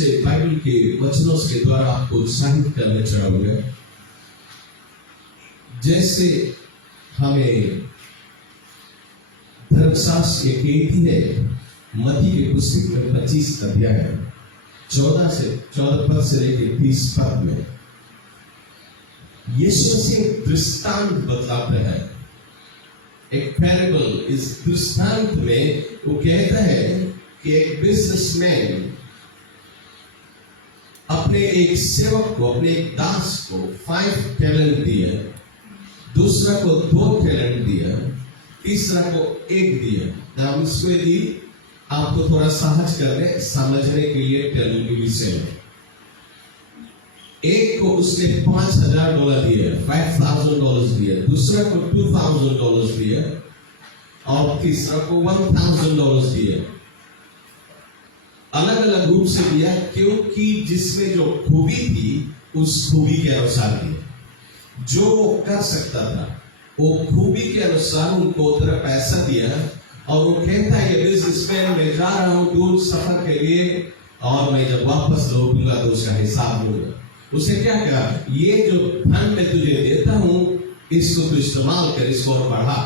से बाइबल के वचनों के द्वारा आपको उत्साहित करना चाहूंगा। जैसे हमें धर्मशास्त्र ये कहती है, मत्ती के पुस्तक में 25 अध्याय 14 पद से लेकर 30 पद में यीशु मसीह दृष्टांत बतलाता है। एक पैराबल, इस दृष्टांत में वो कहता है कि एक बिजनेसमैन अपने एक सेवक को, अपने एक दास को 5 टैलेंट दिया, दूसरा को 2 टैलेंट दिया, तीसरा को 1 दिया। हम इसको यदि आपको थोड़ा सहज करने समझने के लिए टैलेंट विषय में, एक को उसने $5,000 दिया, $5,000 दिया, दूसरा को $2,000 दिया और तीसरा को $1,000 दिया। अलग अलग रूप से दिया, क्योंकि जिसमें जो खूबी थी उस खूबी के अनुसार दिया। जो वो कर सकता था वो खूबी के अनुसार उनको उतना पैसा दिया। और वो कहता है, ये बिजनेसमैन, मैं जा रहा हूं दूर सफर के लिए और मैं जब वापस लौटूंगा तो उसका हिसाब लूंगा। उसे क्या कहा, ये जो धन मैं तुझे देता हूं इसको तू इस्तेमाल कर, इसको और बढ़ा,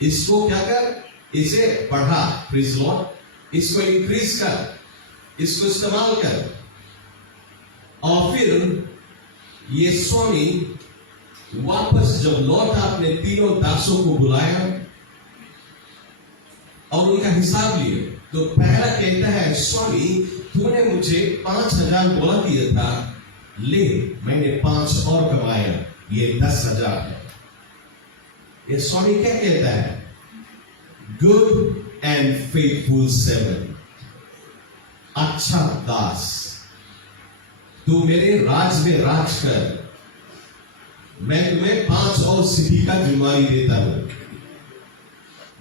इसको क्या कर, इसे बढ़ा, प्लीज लॉर्ड, इसको इंक्रीज कर, इसको इस्तेमाल कर। और फिर ये स्वामी वापस जब लौटा, अपने तीनों दासों को बुलाया और उनका हिसाब लिए। तो पहला कहता है, स्वामी तूने मुझे $5,000 दिया था, ले मैंने 5 और कमाया, ये 10,000 है। ये स्वामी क्या कहता है, गुड एंड फेथफुल सर्वेंट, अच्छा दास, तू मेरे राज में राज कर, मैं तुम्हें 5 और सिद्धि का जिम्मेदारी देता हूं।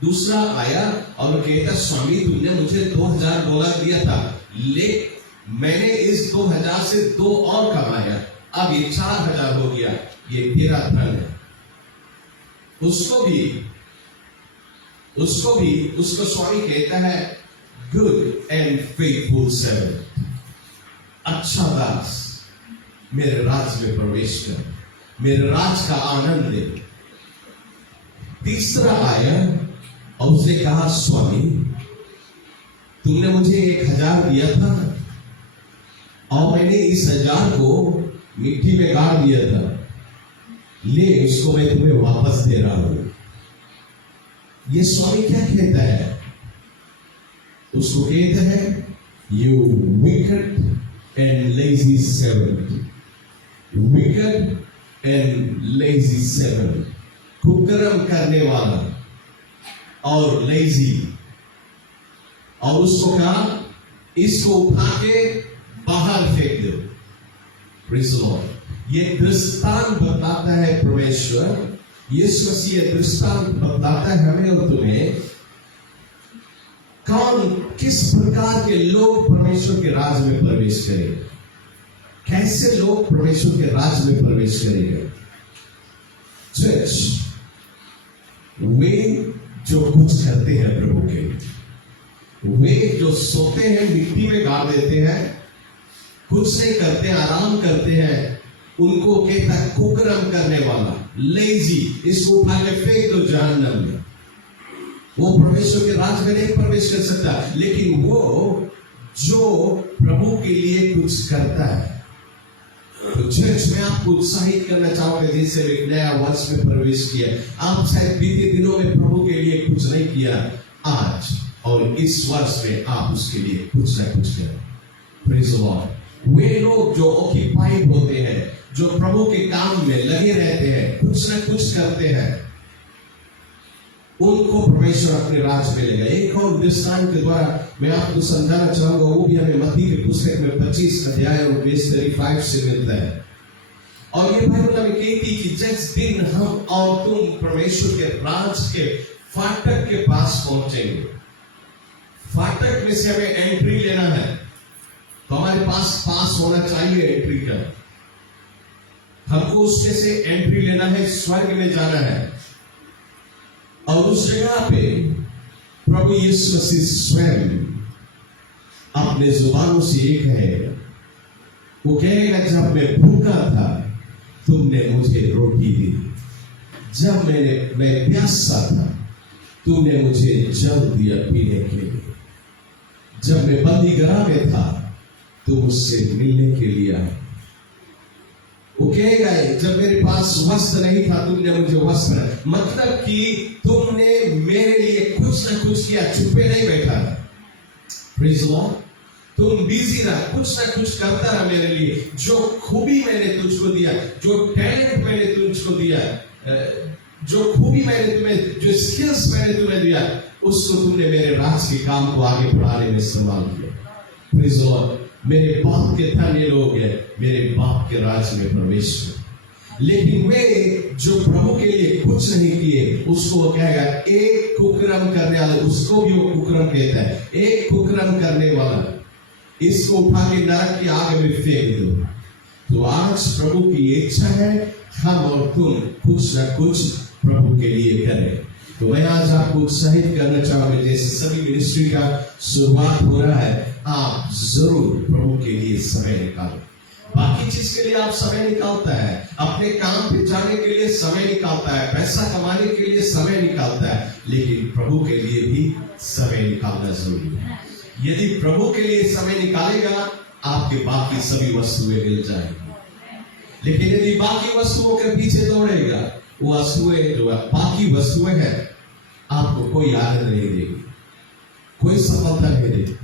दूसरा आया और कहता, स्वामी तुमने मुझे $2,000 दिया था, ले मैंने इस 2,000 से 2 और कमाया, अब ये 4,000 हो गया, ये तेरा धन है। उसको स्वामी कहता है, गुड एंड फेथफुल सर्वेंट, अच्छा दास, मेरे राज में प्रवेश कर, मेरे राज का आनंद ले। तीसरा आया और उसने कहा, स्वामी तुमने मुझे 1,000 दिया था और मैंने इस 1,000 को मिट्टी में गाड़ दिया था, ले इसको मैं तुम्हें वापस दे रहा हूं। ये स्वामी क्या कहता है, उसको कहता है, you wicked and lazy servant, wicked and lazy servant, कुकर्म करने वाला और लेजी। और उसको कहा, इसको उठा के बाहर फेंक दो। Praise the Lord. ये दृष्टांत बताता है परमेश्वर, यीशु मसीह दृष्टांत बताता है हमें और तुम्हें, कौन किस प्रकार के लोग परमेश्वर के राज में प्रवेश करेंगे, कैसे लोग परमेश्वर के राज में प्रवेश करेंगे। चर्च, वे जो कुछ करते हैं प्रभु के, वे जो सोते हैं मिट्टी में गाड़ देते हैं, कुछ नहीं करते, आराम करते हैं, उनको कहता है कुकर्म करने वाला, लेजी, इसको उठा के फेंक दो जहन्नम में। वो परमेश्वर के राज में नहीं प्रवेश कर सकता। लेकिन वो जो प्रभु के लिए कुछ करता है, तो चर्च में आपको उत्साहित करना चाहूंगा, जैसे एक नया वर्ष में प्रवेश किया, आप शायद बीते दिनों में प्रभु के लिए कुछ नहीं किया, आज और इस वर्ष में आप उसके लिए कुछ ना कुछ करें। Praise the Lord. वे लोग जो ऑक्यूपाइड होते हैं, जो प्रभु के काम में लगे रहते हैं, कुछ ना कुछ करते हैं, उनको परमेश्वर अपने राज में लेगा। एक और दृष्टांत के द्वारा मैं आपको समझाना चाहूंगा, वो भी हमें मत्ती के पुस्तक में 25 अध्याय और 35 से मिलता है। और ये बाइबल हमें कहती कि जिस दिन हम और तुम परमेश्वर के राज के फाटक के पास पहुंचेंगे, फाटक में से हमें एंट्री लेना है, तो हमारे पास होना चाहिए एंट्री का। हमको उसमें से एंट्री लेना है, स्वर्ग में जाना है। और उस जगह पे प्रभु यीशु मसीह स्वयं अपने जुबानों से ये कहेगा, वो कहेगा जब मैं भूखा था तुमने मुझे रोटी दी, जब मैं प्यासा था तुमने मुझे जल दिया पीने के लिए, जब मैं बंदीगृह में था तो मुझसे मिलने के लिए आए। वो कहेगा जब मेरे पास वस्त्र नहीं था तुमने मुझे वस्त्र, मतलब कि तुमने मेरे लिए कुछ ना कुछ किया, चुप्पे नहीं बैठा था। प्रेज़ लॉर्ड, तुम बिजी रहा, कुछ ना कुछ करता रहा मेरे लिए। जो खूबी मैंने तुझको दिया, जो टैलेंट मैंने तुझको दिया, जो खूबी मैंने तुम्हें, जो स्किल्स मैंने तुम्हें दिया, उसको तुमने मेरे राज के काम को आगे बढ़ाने में इस्तेमाल किया। प्रेज़ लॉर्ड, मेरे बाप के धन्य लोग हैं, मेरे बाप के राज में प्रवेश कर। लेकिन वे जो प्रभु के लिए कुछ नहीं किए, उसको वो कहेगा एक कुकर्म करने वाला, उसको भी वो कुकर्म कहता है, एक कुकर्म करने वाला, इसको उठा के नरक की आग में फेंक दो। तो आज प्रभु की इच्छा है हम और तुम कुछ ना कुछ प्रभु के लिए करें। तो मैं आज आपको उत्साहित करना चाहूंगा, जैसे सभी मिनिस्ट्री का शुरुआत हो रहा है, आप जरूर प्रभु के लिए समय निकालो। बाकी चीज के लिए आप समय निकालता है, अपने काम पे जाने के लिए समय निकालता है, पैसा कमाने के लिए समय निकालता है, लेकिन प्रभु के लिए भी समय निकालना जरूरी है। यदि प्रभु के लिए समय निकालेगा, आपके बाकी सभी वस्तुएं मिल जाएंगी। लेकिन यदि बाकी वस्तुओं के पीछे दौड़ेगा, वो वस्तुएं जो बाकी वस्तुएं हैं, आपको कोई आनंद नहीं देगी, कोई सफलता नहीं देगी।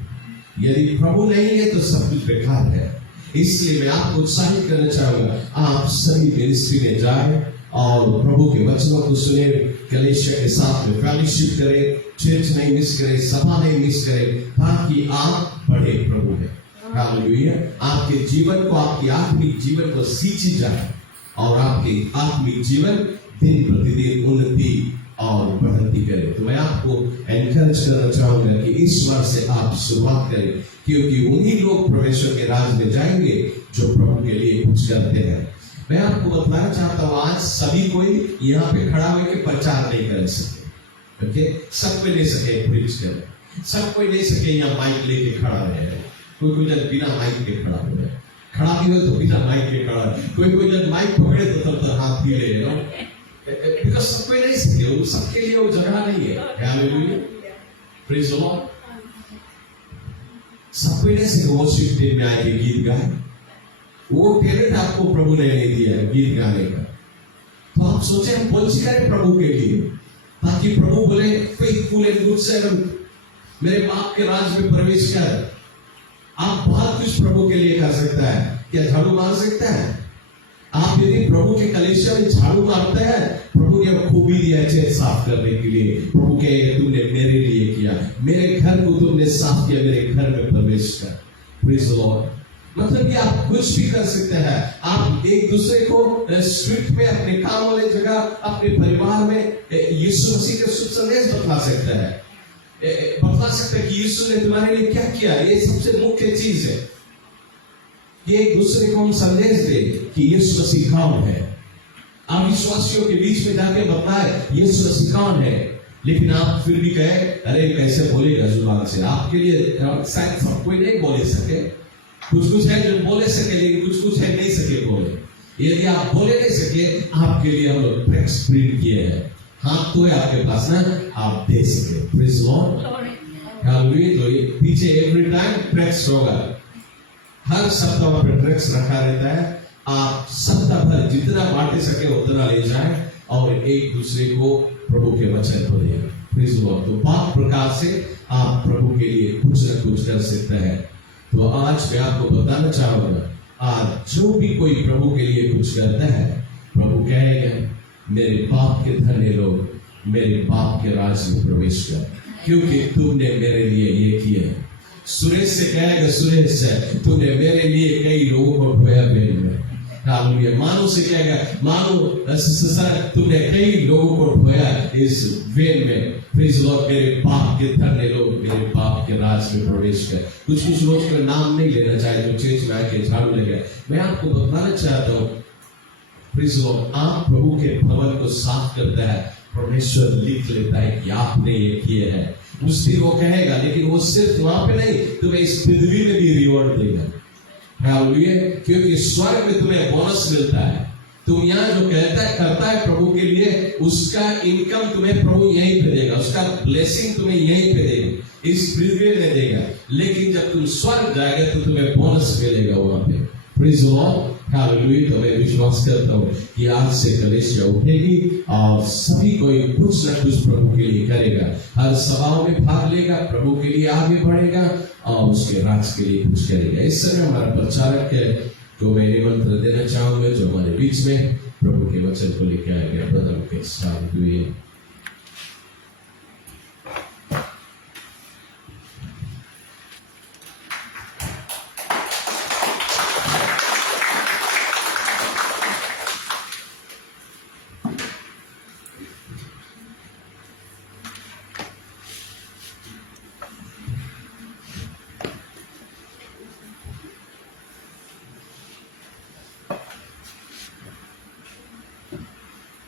यदि प्रभु नहीं है तो सब कुछ बेकार है। इसलिए मैं आपको उत्साहित करना चाहूंगा, आप सभी मिनिस्ट्री में जाएं और प्रभु के वचनों को सुने, कलीसिया के साथ में फेलोशिप करें, चर्च नहीं मिस करें, सभा नहीं मिस करें, ताकि आप बढ़े प्रभु में। हालेलुया। आपके जीवन को, आपकी आत्मिक जीवन को सींची जाए और आपके आत्मिक जीवन दिन प्रतिदिन उन्नति और बढ़ती करे। तो मैं आपको एनकरेज करना चाहूंगा कि इस वर्ष से आप शुरुआत करें, क्योंकि उन्हीं लोग परमेश्वर के राज में जाएंगे जो प्रभु के लिए कुछ करते हैं। मैं आपको बताना चाहता हूँ, आज सभी कोई यहाँ पे खड़ा होकर प्रचार नहीं कर सके। ओके, सब कोई ले सके प्रीच करे, सब कोई ले सके यहाँ माइक लेके खड़ा रहे। कोई जब बिना माइक के खड़ा हो जाए, खड़ा भी हो तो बिना माइक के खड़ा, कोई जब माइक पकड़े तो तब हाथ भी ले लो, बिकॉज़ सब कोई नहीं सके, वो सबके लिए वो जगह नहीं है। Hallelujah, praise the Lord. सब कोई नहीं सके वर्शिप टीम में आके गीत गाए, वो टैलेंट आपको प्रभु ने नहीं दिया है गीत गाने का। तो आप सोचे हम कौन सी करें प्रभु के लिए, ताकि प्रभु बोले फेथफुल एंड गुड सर्वेंट, मेरे बाप के राज में प्रवेश कर। आप बहुत कुछ प्रभु के लिए कर सकता है। क्या झाड़ू मार सकता है? आप यदि प्रभु के कलीसिया में झाड़ू मारते हैं, प्रभु ने खूबी दिया चेहरा साफ करने के लिए। प्रभु कहेगा तुमने मेरे लिए किया, मेरे घर को तुमने साफ किया, मेरे घर में प्रवेश कर। Praise the Lord. मतलब कि आप कुछ भी कर सकते हैं। आप एक दूसरे को स्ट्रीट में, अपने काम वाले जगह, अपने परिवार में यीशु मसीह का शुभ संदेश बता सकते हैं, बता सकते हैं कि यीशु ने तुम्हारे लिए क्या किया। ये सबसे मुख्य चीज है कि एक दूसरे को हम संदेश दे कि यीशु मसीह कौन है। आप विश्वासियों के बीच में जाके बताए यीशु मसीह कौन है, लेकिन आप फिर भी कहे अरे कैसे बोलेगा जुबान से। आपके लिए शायद सब कोई नहीं बोले सके, कुछ है जो बोले सके, लेकिन कुछ है नहीं सके बोले। यदि आप बोले नहीं सके, आपके लिए हम लोग टेक्स्ट प्रिंट किए हैं, हाथ तो है आपके पास ना, आप दे सके। Praise Lord. हालेलुया। तो पीछे एवरी टाइम टेक्स्ट होगा, हर सप्ताह पर टेक्स्ट रखा रहता है। आप सप्ताह भर जितना बांट सके उतना ले जाएं और एक दूसरे को प्रभु के वचन को दें। Praise Lord. तो बहुत प्रकार से आप प्रभु के लिए कुछ न कुछ कर सकते हैं। तो आज मैं आपको बताना चाहूंगा, आज जो भी कोई प्रभु के लिए कुछ करता है, प्रभु कहेगा मेरे बाप के धन्य लोग, मेरे बाप के राज में प्रवेश कर, क्योंकि तुमने मेरे लिए ये किया। सुरेश से कहेगा, सुरेश तुमने मेरे लिए कई लोगों को ढोया बेल में। हालेलुया। मानो से कहेगा, मानो तुमने कई लोगों को ढोया इस वेल में। Praise Lord. मेरे बाप के धन्य लोग, मेरे बाप के राज में प्रवेश कर। कुछ लोग का नाम नहीं लेना चाहे तो चर्च में आके झाड़ू लगे। मैं आपको बताना चाहता हूँ, प्रेज़ लॉर्ड, आप प्रभु के भवन को साफ करता है, परमेश्वर लिख लेता है कि आपने ये किए हैं। उस दिन वो कहेगा, लेकिन वो सिर्फ वहां पे नहीं, तुम्हें इस पृथ्वी में भी रिवॉर्ड देगा। हालेलुया। क्योंकि स्वर्ग में तुम्हें बोनस मिलता है। तुम यहाँ जो करता है प्रभु के लिए, उसका इनकम तुम्हें प्रभु यहीं पे देगा, उसका ब्लेसिंग तुम्हें यहीं पे देगा, इस पृथ्वी में देगा। लेकिन जब तुम स्वर्ग जाएगा तो तुम्हें बोनस मिलेगा वहां पे। Praise the Lord. हालेलुया। तो मैं विश्वास करता हूँ कि आज से कलीसिया उठेगी और सभी कोई कुछ न कुछ प्रभु के लिए करेगा, हर सभाओं में भाग लेगा, प्रभु के लिए आगे बढ़ेगा और उसके राज के लिए कुछ करेगा। इस समय हमारा प्रचारक को मैं निमंत्रण देना चाहूंगा, जो हमारे बीच में प्रभु के वचन को लेकर आएगा। ब्रदर के साथ हुए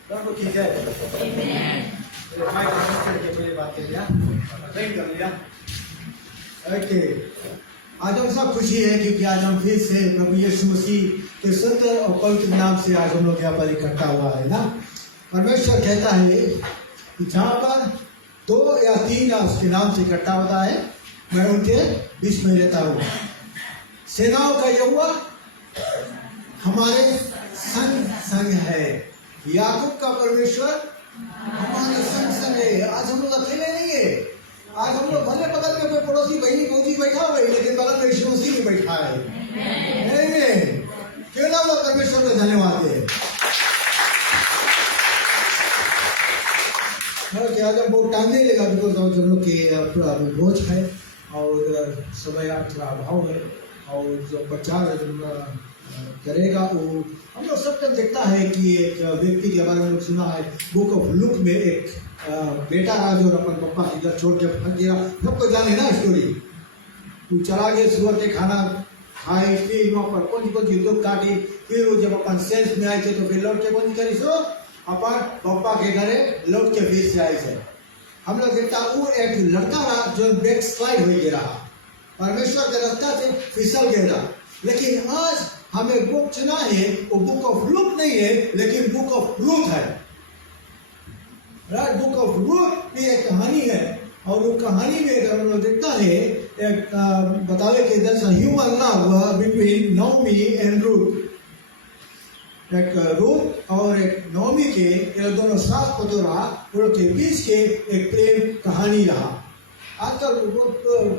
प्रभु की जय। पहले बात कर लिया, ट्रेन कर लिया। ओके, आज हम सब खुशी है क्योंकि आज हम फिर से प्रभु यीशु मसीह के सुंदर और पवित्र नाम से आज हम लोग यहाँ पर इकट्ठा हुआ है ना। परमेश्वर कहता है कि जहाँ पर 2 या 3 उसके नाम से इकट्ठा होता है, मैं उनके बीच में रहता हूँ। सेनाओं का यहोवा हमारे संग संग है। याकूब का परमेश्वर हमारे संग संग है। आज हम लोग अकेले नहीं है। आज हम लोग भले बगल में कोई पड़ोसी बहनी फौजी बैठा हुआ है, लेकिन बगल में यीशु मसीह भी बैठा है। क्यों ना लोग परमेश्वर को धन्यवाद दें। आज हम बहुत टाइम नहीं लेगा, बिकॉज हम लोग के बोझ है और समय थोड़ा अभाव है, और जो प्रचार करेगा वो हम लोग सब तक देखता है कि एक व्यक्ति के बारे में सुना है। बुक ऑफ लुक में एक बेटा रहा जो अपन पापा इधर छोड़ के भाग गया। सबको जाने ना स्टोरी। तू चला गया सुबह के खाना खाए, फिर वहाँ पर कौन सी दुख काटी, फिर वो जब अपन सेंस में आए थे तो फिर लौट के कौन करी सो अपन पापा के घरे लौट के फिर से आए थे। हम लोग देखता वो एक लड़का रहा जो बैक स्लाइड हो गया, परमेश्वर के रास्ता से फिसल गया। लेकिन आज हमें बुक चुना है, वो बुक ऑफ लुक नहीं है, लेकिन बुक ऑफ रूथ है। राइट, बुक ऑफ रूथ भी एक कहानी है, और वो कहानी में अगर हम लोग देखता है, एक बतावे कि there's a human love between Naomi and Ruth। एक रूथ और एक नोमी के ये दोनों सास पतोरा उनके बीच के एक प्रेम कहानी रहा। आजकल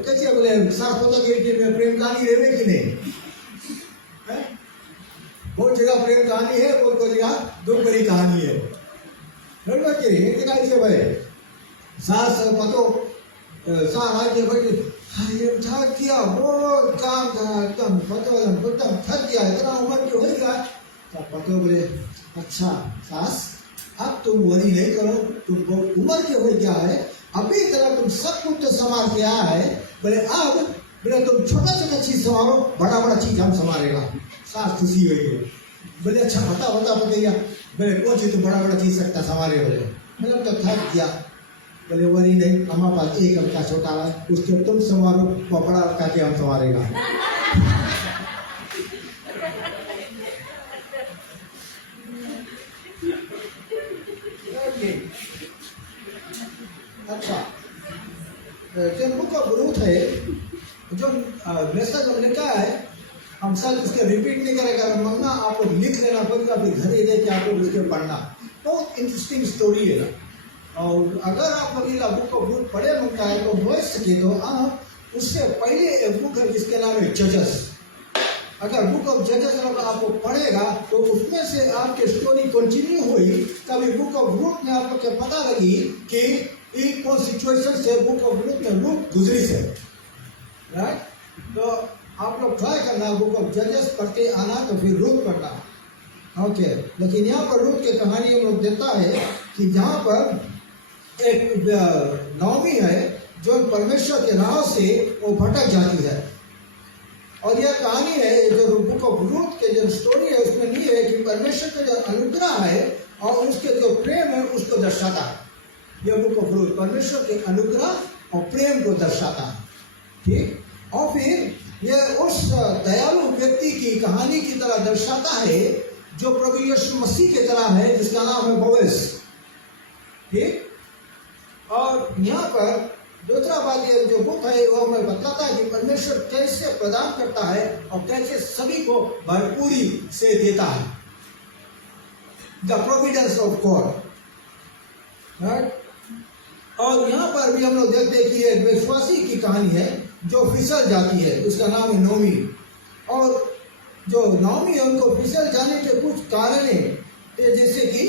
कैसे बोले सास पतोरा के प्रेम कहानी रहे कि नहीं? बहुत जगह प्रेम कहानी है, बहुत जगह दुख भरी कहानी है। सास पतो सास किया, बहुत काम करा, एकदम पतो एकदम थक गया, इतना उम्र के हो गया। तो पतो बोले, अच्छा सास अब तुम वरी नहीं करो, तुम बहुत उम्र के हो गया है, अभी तरह तुम सब कुछ तो संभाल के आया है। बोले अब बोले तुम छोटा छोटा चीज संभालो, बड़ा बड़ा चीज हम संभालेगा। सास खुशी हुई है। बोले अच्छा बता भैया, बोले कौन सी तुम बड़ा बड़ा चीज सकता संभाले? बोले मतलब तो थक गया। बोले वही नहीं, हमारे पास एक लड़का छोटा है, उसके तुम संभालो, बड़ा लड़का के हम संभालेगा। अच्छा, जो बुक ऑफ रूथ है, जो मैसेज हमने कहा है, हम सब उसके रिपीट नहीं करेगा, मगना आप लोग लिख लेना, पड़ेगा फिर घर ही रह के आप लोग उसके पढ़ना। बहुत इंटरेस्टिंग स्टोरी है। और अगर आप लोग ये बुक ऑफ रूथ पढ़े बनता है तो हो सके तो आप उससे पहले एक बुक है जिसके नाम है जजेस। अगर बुक ऑफ जजेस अगर आपको पढ़ेगा तो उसमें से आपकी स्टोरी कंटिन्यू हुई, कभी बुक ऑफ रूथ में आप लोग को पता लगी कि एक कौन सिचुएशन से बुक ऑफ रूथ में रूथ गुजरी से। राइट, तो आप लोग ट्राई करना, बुक ऑफ जजेस पढ़ते आना तो फिर रूथ पढ़ना। ओके, लेकिन यहाँ पर रूथ की कहानी हम लोग देखता है कि जहाँ पर एक नौमी है जो परमेश्वर के राह से वो भटक जाती है। और यह कहानी है जो बुक ऑफ रूथ के जो स्टोरी है उसमें नहीं है कि परमेश्वर का जो अनुग्रह है और उसके जो प्रेम है उसको दर्शाता है। यह बुक ऑफ रूथ परमेश्वर के अनुग्रह और प्रेम को दर्शाता है। ठीक, और फिर ये उस दयालु व्यक्ति की कहानी की तरह दर्शाता है जो प्रभु यीशु मसीह की तरह है, जिसका नाम है बोअज। ठीक, और यहाँ पर दूसरा बात ये जो बुक है वो हमें बताता है कि परमेश्वर कैसे प्रदान करता है और कैसे सभी को भरपूरी से देता है। The Providence of God, right. और यहाँ पर भी हम लोग देखते हैं कि एक विश्वासी की कहानी है जो फिसल जाती है, उसका नाम है नोमी। और जो नोमी है उनको फिसल जाने के कुछ कारण है, जैसे कि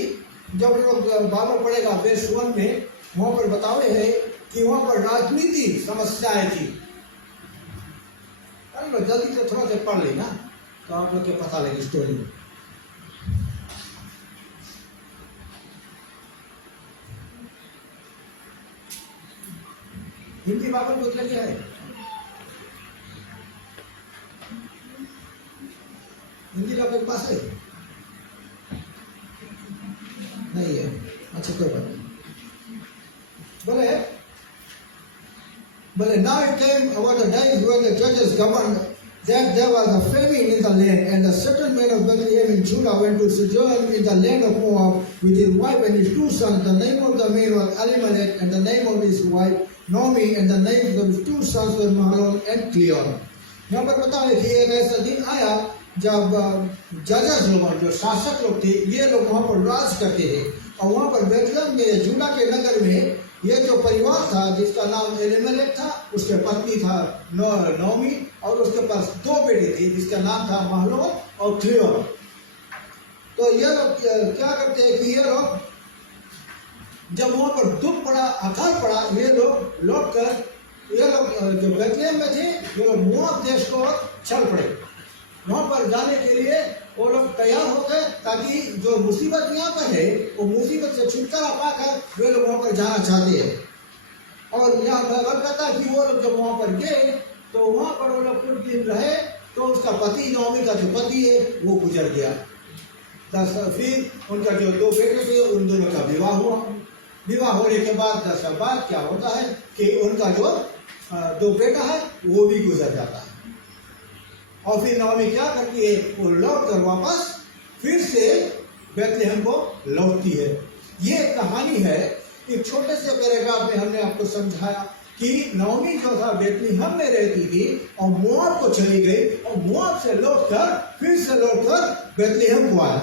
जब लोग बाइबल पढ़ेगा वर्ष 1 में, वहां पर बतावे है कि वहां पर राजनीति समस्याएं थी। अरे लोग जल्दी से थोड़ा सा पढ़ लेना तो आप लोग के पता लगे स्टोरी। हिंदी बाइबल पुस्तक क्या है? हिंदी का कोई पास है? नहीं है। अच्छा कोई बात नहीं। But now it came about the days when the judges governed that there was a famine in the land, and a certain man of Bethlehem in Judah went to sojourn in the land of Moab with his wife and his 2 sons. The name of the man was Elimelech, and the name of his wife Naomi, and the names of his 2 sons were Mahlon and Cleon. यहाँ पर बताओ कि एक ऐसा दिन आया जब जजेस लोग, जो शासक लोग थे, ये लोग वहाँ पर राज करते थे। और वहाँ पर बेथलेहम में, जूडा के नगर में, ये जो परिवार था जिसका नाम एलिमेलेक था, उसके पत्नी था नोमी, और उसके पास 2 बेटे थे जिसका नाम था महलोन और क्लियोन। तो ये लोग क्या करते हैं कि ये लोग जब वहाँ पर दुख पड़ा, अकाल पड़ा, ये लोग लौट कर, ये लोग जो बेथलेहम में थे, ये लोग मोआब देश को चल पड़े। वहाँ पर जाने के लिए वो लोग तैयार हो गए ताकि जो मुसीबत यहाँ पर है वो मुसीबत से छुटकारा पाकर वे लोग वहाँ पर जाना चाहते हैं। और यहाँ पर कहता है कि वो लोग जब वहाँ पर गए तो वहाँ पर वो लोग कुछ दिन रहे, तो उसका पति, नोमी का जो पति है वो गुजर गया। फिर उनका जो 2 बेटे थे उन दोनों का विवाह हुआ। विवाह होने के बाद 10 साल बाद क्या होता है कि उनका जो 2 बेटा है वो भी गुजर जाता है। और फिर नोमी क्या करती है, वो लौट कर वापस फिर से बेथलेहम को लौटती है। ये कहानी है। एक छोटे से पैराग्राफ में हमने आपको समझाया कि नोमी जो था बेथलेहम में रहती थी और मोआब को चली गई, और मोआब से लौटकर फिर से लौटकर बेथलेहम को आया,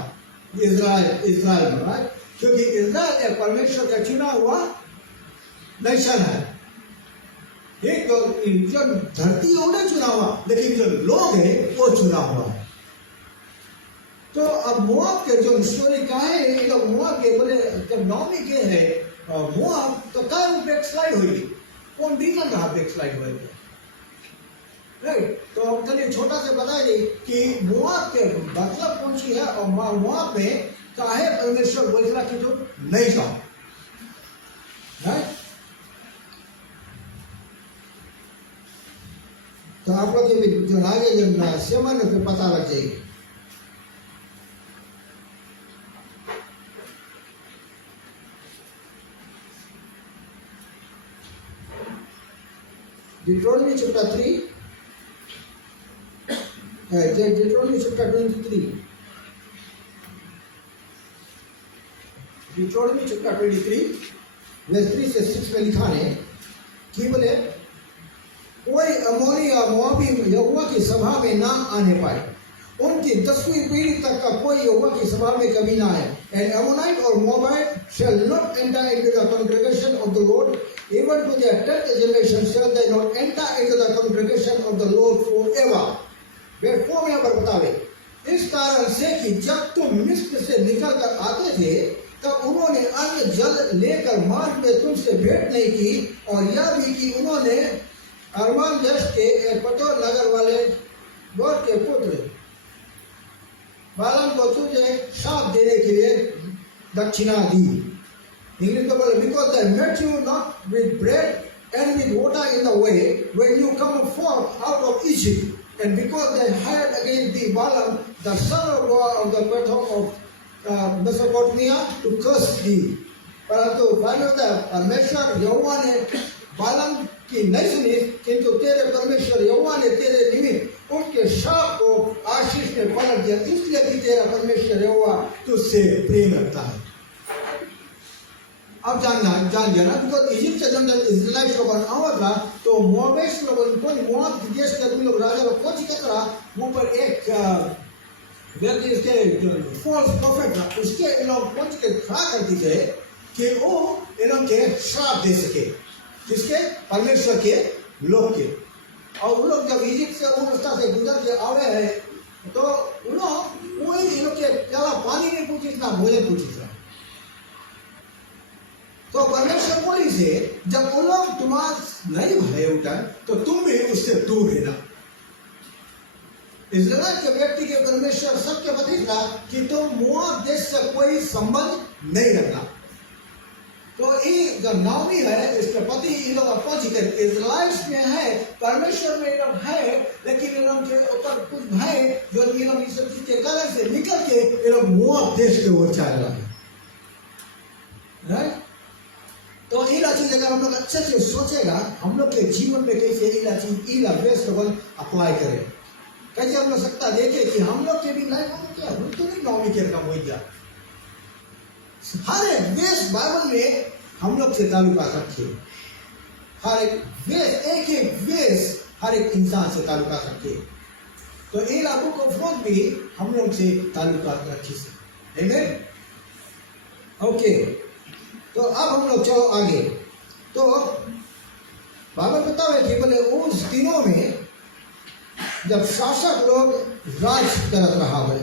इज़राइल में, राइट। क्योंकि इज़राइल एक परमेश्वर का चुना हुआ नेशन है। एक जो धरती उन्हें चुना हुआ, लेकिन जो लोग हैं वो चुना हुआ है। तो अब मोआब के जो स्टोरी का है, ये लोग मोआब के बोले जब नोमी के है मोआब, तो कब बैकस्लाइड हुई, कौन रीजन रहा बैकस्लाइड हुए, राइट। तो हम चलिए छोटा से बता दें कि मोआब के मतलब कौन सी है, और मोआब में काहे परमेश्वर बोला कि जो नहीं था, राइट। तो आप लोग जो आगे जो सेवन पे पता लग जाएगी। Deuteronomy chapter 3, Deuteronomy chapter 23, Deuteronomy chapter 23 verse 3 से 6 में लिखा है कि बोले कोई अमोनी या मोआबी यहोवा की सभा में ना आने पाए, उनकी 10वीं पीढ़ी तक का कोई यहोवा की सभा में कभी ना आए। An Ammonite or Moabite shall not enter into the congregation of the Lord, even to their 10th generation shall they not enter into the congregation of the Lord forever. Wherefore यहाँ पर बतावे, इस कारण से कि जब तुम मिस्र से निकल कर आते थे तब उन्होंने अन्य जल लेकर मार्ग में तुमसे भेंट नहीं की, और यह भी कि उन्होंने अरमान देश के पटोर नगर वाले गौर के पुत्र बालाम को तुझे शाप देने के लिए दक्षिणा दी। इंग्लिश में बोले because they met you not with bread and with water in the way when you come forth out of Egypt, and because they hired against thee Balaam the son of Beor of the Pethor of Mesopotamia to curse thee। परंतु भाइयों परमेश्वर यहोवा ने बालाम की नहीं सुनी, किंतु तेरे परमेश्वर यहोवा ने तेरे निमित्त उनके शाप को आशीष में पलट दिया, इसलिए कि तेरा परमेश्वर यहोवा तुझसे प्रेम रखता है। अब जान जाना, बिकॉज इजिप्ट से जब इजराइल लोग आवा था तो मोआबेश लोग को मोआब देश के आदमी लोग राजा लोग पहुंच के तरह वहां पर एक व्यक्ति इसके फॉल्स प्रॉफिट था, उसके लोग पहुंच के खड़ा कर दी गए कि वो इन्हों के श्राप दे सके, जिसके परमेश्वर के लोग के। और वो लोग जब इजिप्ट से उन रास्ता से गुजर के आ रहे हैं तो उन्होंने वही इन लोग के ज्यादा पानी नहीं पूछी था, भोजन पूछी था। तो परमेश्वर बोली से जब वो लोग तुम्हारा नहीं भय उठा तो तुम भी उससे दूर रहना। इस्राएल के व्यक्ति के परमेश्वर सबके प्रति था कि तुम मोआब देश से कोई संबंध नहीं रखना। तो ये जो नाओमी है इसके पति इन लोग अपोज कर इजराइल में है, परमेश्वर में लोग है, लेकिन इन लोग के ऊपर कुछ भय जो इन लोग इस के कारण से निकल के ये लोग मोआब देश के ओर चल रहे हैं। तो इला चीज अगर हम लोग अच्छे से सोचेगा हम लोग के जीवन में कैसे इला चीज इला बेस को अप्लाई करें, कैसे हम लोग सकता देखे कि हम लोग के भी लाइफ में क्या तो नहीं नाओमी के काम हो गया। हर एक बेस बाइबल में हम लोग से ताल्लुकात रखे, हर एक बेस एक बेस हर एक इंसान से ताल्लुकात रखे। तो इन लागू को फ्रोग भी हम लोग से ताल्लुकात रखी से। ओके, तो अब हम लोग चलो आगे। तो बाइबल बतावे कि बोले उस दिनों में जब शासक लोग राज करत रहा है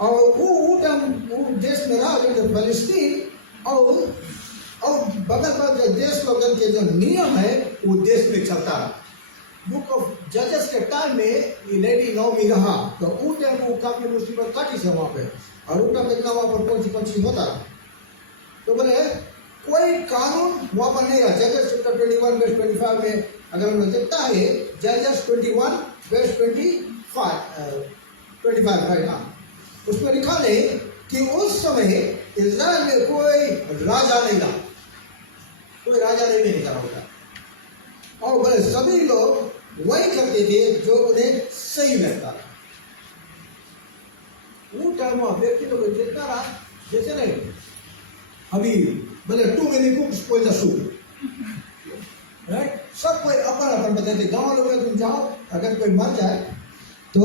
और वो देश में रहा जो फलस्तीन और बगल जो देश लोगन के जो नियम है वो देश में चलता रहा। बुक ऑफ जजेस के टाइम में लेडी नाओमी रहा तो वो टाइम वो काफी मुसीबत काटी से वहां पे, और उनका देखना वहां पर कौन सी होता रहा। तो बोले कोई कानून वहां पर नहीं रहा। जजेस चैप्टर 21 वर्स 25 में अगर हम देखता है जजेस 21 वर्स 25 राइट ना, उसमें लिखा है कि उस समय इजराइल में कोई राजा नहीं था, कोई राजा नहीं था होगा, और बोले सभी लोग वही करते थे जो उन्हें सही लगता था। वो टाइम व्यक्ति लोग जितना रहा जैसे नहीं अभी बोले too many cooks spoil the soup, right. सब कोई अपन अपन बताते गांव लोग में तुम जाओ अगर कोई मर जाए तो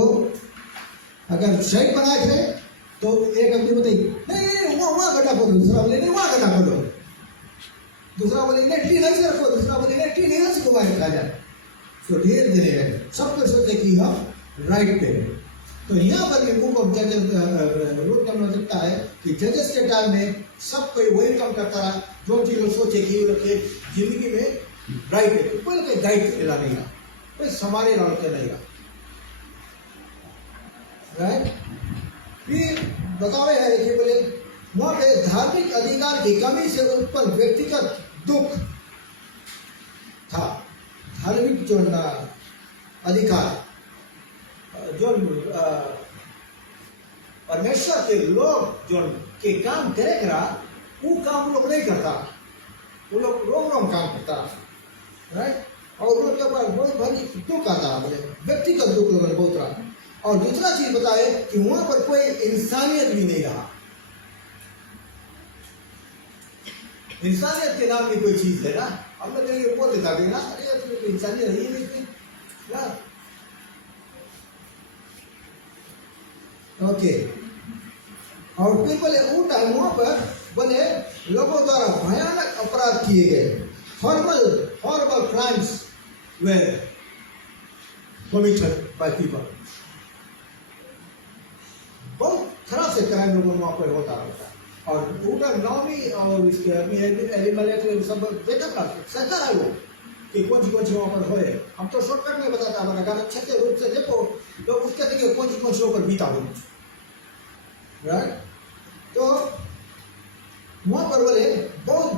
अगर शहीद बनाए थे तो एक आदमी बताइए नहीं वहां गड्ढा खोदो, दूसरा बोले नहीं वहां गड्ढा खोदो, दूसरा बोले नहीं टी नहीं रखो, दूसरा बोले नहीं टी नहीं रखो बाहर खा जाए। तो ढेर देने गए सब कुछ सोचे कि हम राइट पे। तो यहाँ पर भी बुक ऑफ जजेस रूट नंबर लिखता है कि जजेस के टाइम में सब कोई वही काम करता रहा जो चीज लोग सोचे कि लोग के जिंदगी में राइट है। कोई लोग गाइड करेला नहीं रहा, कोई समारे लड़के नहीं रहा, राइट। फिर बतावे है कि बोले वहां पे धार्मिक अधिकार की कमी से उत्पन्न व्यक्तिगत दुख था। धार्मिक जो अधिकार जो परमेश्वर के लोग जो के काम करेगा वो काम लोग नहीं करता, वो लोग रोम काम करता, राइट। और लोग के ऊपर बहुत भारी दुख आता, बोले व्यक्तिगत दुख लोग बहुत रहा। और दूसरा चीज बताए कि वहां पर कोई इंसानियत भी नहीं रहा। इंसानियत के नाम की कोई चीज है ना, हम लोग ये बोलते था ना अरे इंसानियत है ही नहीं ना। ओके, और फिर बोले वो टाइम वहां पर बोले लोगों द्वारा भयानक अपराध किए गए, horrible crimes were committed by people. बहुत खराब से क्राइम लोगों वहां पर होता रहता है। और उधर नाओमी और इसके एलिमेलेक सब देखा था सहता है वो कि कौन सी वहां पर होए। हम तो शॉर्टकट में बताता है, अगर अच्छे से रूप से देखो तो उसके देखिए कौन सी ऊपर बीता हो, राइट। तो वहां पर बोले बहुत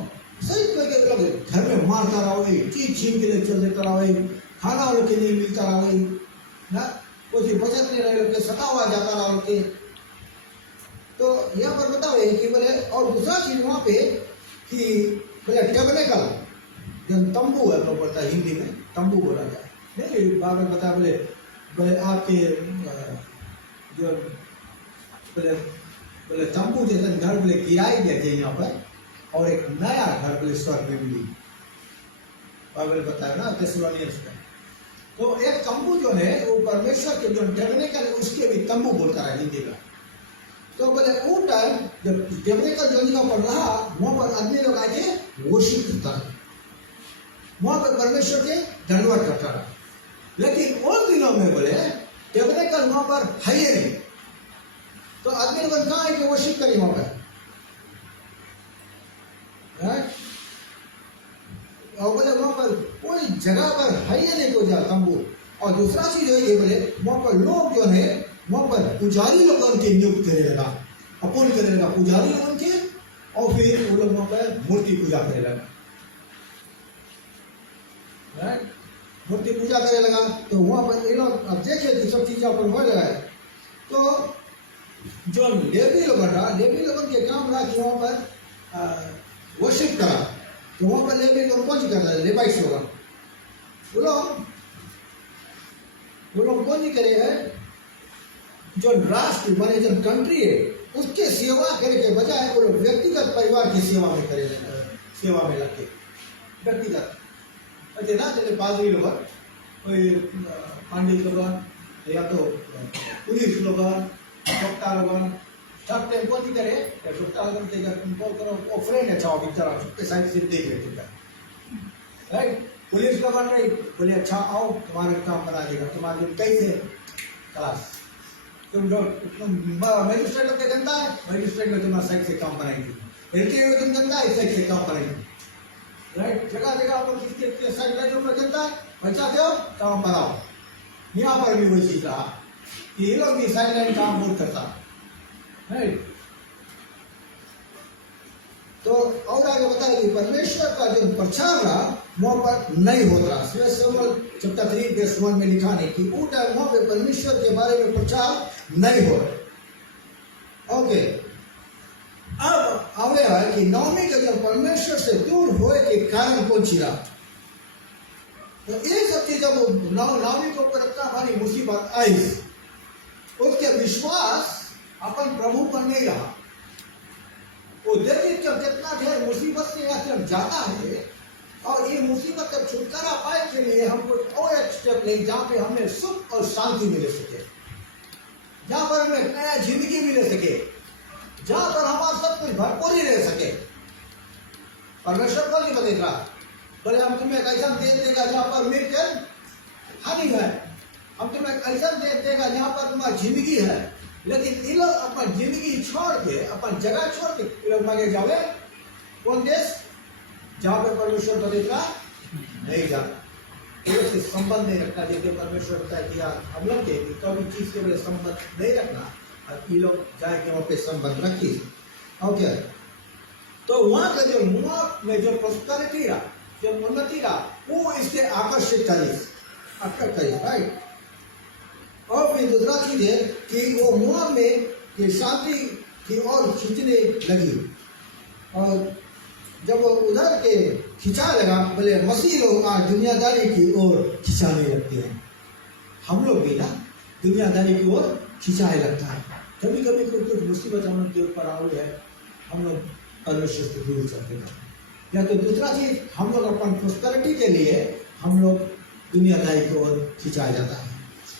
सही तरीके लोग घर में मारता रहो, चीज छीन के लिए चल देता रहो, खाना लोग के लिए मिलता रहो ना, कोई बचत नहीं रहे लोग सता हुआ जाता रहो के। तो यहाँ पर बताओ कि बोले और दूसरा चीज वहां पे कि बोले जन तंबू है तो बोलता है हिंदी में तंबू बोला जाए नहीं बाबर बता बोले बोले आपके जो बोले बोले तंबू जैसे घर बोले किराए देते हैं यहाँ पर और एक नया घर बोले स्वर्ग में मिली बाइबल बताया ना थेसलोनियंस में तो एक तंबू जो है वो परमेश्वर के जो टेबरनेकल उसके भी तंबू बोलता है हिंदी का तो बोले वो टाइम जब टेबरनेकल जो जगह पर रहा वहां पर आदमी लोग आके वर्शिप करता है वहां पर परमेश्वर के धन्यवाद करता रहा लेकिन उन दिनों में बोले टेबरनेकल वहां पर है ही नहीं तो आदमी लोग कहाँ है कि वर्शिप करें वहां पर और बोले वहां पर कोई जगह पर है ही नहीं कोई तंबू और दूसरा चीज ये बोले वहां पर लोग जो है वहां पर पुजारी लोग उनके नियुक्त करने लगा अपॉइंट करने लगा पुजारी लोग उनके और फिर वो लोग वहां पर मूर्ति पूजा करने लगा मूर्ति पूजा करने लगा तो वहां पर ये लोग अब देखिए कि सब चीजें पर हो रहा है तो जो लेवी लोग के काम रहा कि वहां पर वर्शिप करा तो वहां पर लेवी लोग कौन सी कर रहा है लेवाइट्स होगा वो लोग कौन सी करे है जो राष्ट्र माने जो कंट्री है उसके सेवा करे के बजाय वो लोग व्यक्तिगत परिवार की सेवा में करे सेवा में लगते व्यक्तिगत अच्छा ना चले पादरी लोग कोई पंडित लोग या तो पुलिस लोग डॉक्टर लोग सब टाइम कौन सी करे डॉक्टर लोग के कॉल करो वो फ्रेंड है चाहो बिचारा उसके साइड से देख लेते हैं राइट पुलिस लोग रही बोले अच्छा आओ तुम्हारा काम बना देगा तुम्हारे कैसे क्लास तुम मजिस्ट्रेट लोग का जनता है मजिस्ट्रेट में तुम्हारा साइड से काम बनाएंगे एलटी में तुम जनता है साइड से काम बनाएंगे राइट जगह जगह पर किसके साइड में जो जनता है बच्चा दो काम बनाओ यहाँ पर भी वही चीज रहा ये लोग भी साइड लाइन काम बहुत करता राइट तो और आगे बताया कि परमेश्वर का जो प्रचार रहा वहां पर नहीं होता चैप्टर 3 वर्स 1 में लिखा नहीं कि वो टाइम वहां पे परमेश्वर के बारे में प्रचार नहीं हो रहा ओके अब आवे है कि नौमी का जब परमेश्वर से दूर होए के कारण कौन सी रहा तो ये सब चीज जब नौमी के ऊपर इतना भारी मुसीबत आई उसके विश्वास अपन प्रभु पर नहीं रहा वो देखिए जब जितना ढेर मुसीबत से जब जाता है और ये मुसीबत का छुटकारा पाए के लिए हमको और एक स्टेप ले जहाँ पे हमें सुख और शांति मिल सके जहाँ पर हमें नया जिंदगी मिल सके जहाँ पर हमारा सब कुछ भरपूर ही रह सके परमेश्वर को नहीं बदल रहा बोले हम तुम्हें एक ऐसा दे देगा जहाँ पर मिलकर हानि है हम तुम्हें एक ऐसा दे देगा जहाँ पर तुम्हारी जिंदगी है लेकिन ये लोग अपन जिंदगी छोड़ के अपन जगह छोड़ के ये लोग मांगे जावे कौन देश जहाँ पे परमेश्वर बदलता नहीं जाता ये लोग से संबंध नहीं रखना जैसे परमेश्वर बताया कि यार हम लोग के कभी चीज के लिए संबंध नहीं रखना और ये लोग जाए के वहाँ पे संबंध रखिए ओके तो वहाँ का जो मुआ में जो प्रॉस्पेरिटी रहा जो उन्नति रहा वो इससे आकर्षित करी राइट और फिर दूसरा चीज है कि वो मुआ में ये शांति की ओर खींचने लगी और जब वो उधर के खिंचा लगा बोले मसीह लोग आज दुनियादारी की ओर खिंचाने लगते हैं हम लोग भी ना दुनियादारी की ओर खिंचाने लगता है कभी कभी कुछ मुसीबत हम लोग के ऊपर आई है हम लोग परमेश्वर से दूर चलते हैं या तो दूसरा चीज हम लोग अपन प्रॉस्पेरिटी के लिए हम लोग दुनियादारी की ओर खिंचाया जाता है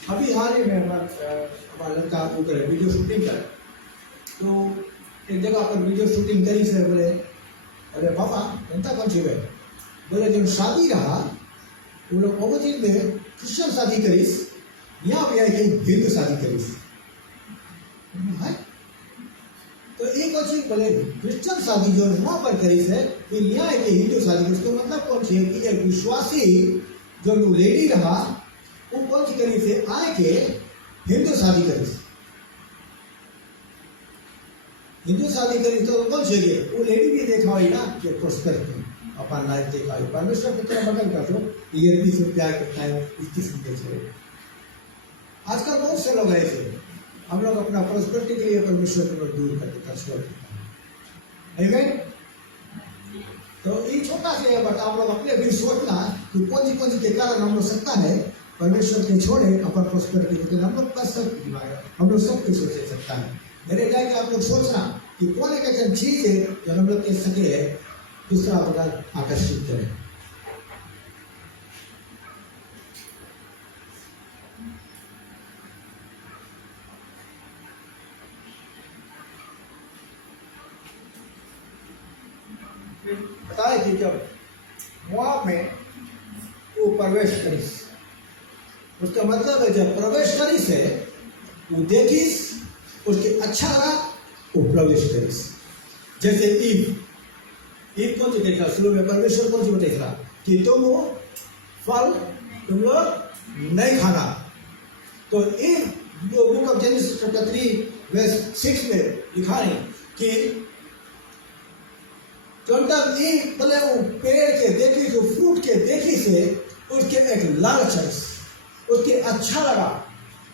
अभी हाल ही में हमारा लड़का ऊपर वीडियो शूटिंग कर तो एक जगह पर वीडियो शूटिंग करी से बोले अरे पापा जनता कौन सी है बोले जब शादी रहा वो लोग अपोजिट में क्रिश्चियन शादी करीस यहाँ पे आई हिंदू शादी करीस तो एक और चीज बोले क्रिश्चियन शादी जो वहां पर करीस है फिर यहाँ के हिंदू शादी उसको मतलब कौन सी है कि एक विश्वासी जो लेडी रहा वो कौन सी करी से आए के हिंदू शादी करी हिंदू शादी करी तो कौन सी वो लेडी भी देखा हुई ना कि प्रॉस्पेरिटी अपन लाइफ देखा हुई परमेश्वर की तरह बदल कर दो ये भी से प्यार करता है इस किस्म के चले आजकल बहुत से लोग ऐसे हम लोग अपना प्रॉस्पेरिटी के लिए परमेश्वर को दूर कर देता छोड़ देता तो ये छोटा सा है, बट आप लोग अपने भी सोचना कि कौन सी के कारण हम लोग सकता है परमेश्वर के छोड़े अपन प्रोस्पेरिटी के हम लोग कर सकते, हम लोग सब कुछ सोच सकता है। मेरे क्या कि आप लोग सोचना कि कौन एक ऐसा चीज है जो हम लोग कह सके है दूसरा प्रकार आकर्षित करें। बताए कि जब मुआब में वो प्रवेश करीस, उसका मतलब है जब प्रवेश करीस है वो देखिस, उसके अच्छा लगा वो प्रवेश करीस। जैसे ईव कौन सी देख रहा शुरू में, परमेश्वर कौन सी देख रहा कि तुम वो फल तुम लोग नहीं खाना। तो ईव book of Genesis chapter 3 verse 6 में लिखा है कि जब ईव पहले वो पेड़ के देखी, जो फ्रूट के देखी से उसके एक लालच है, उसके अच्छा लगा,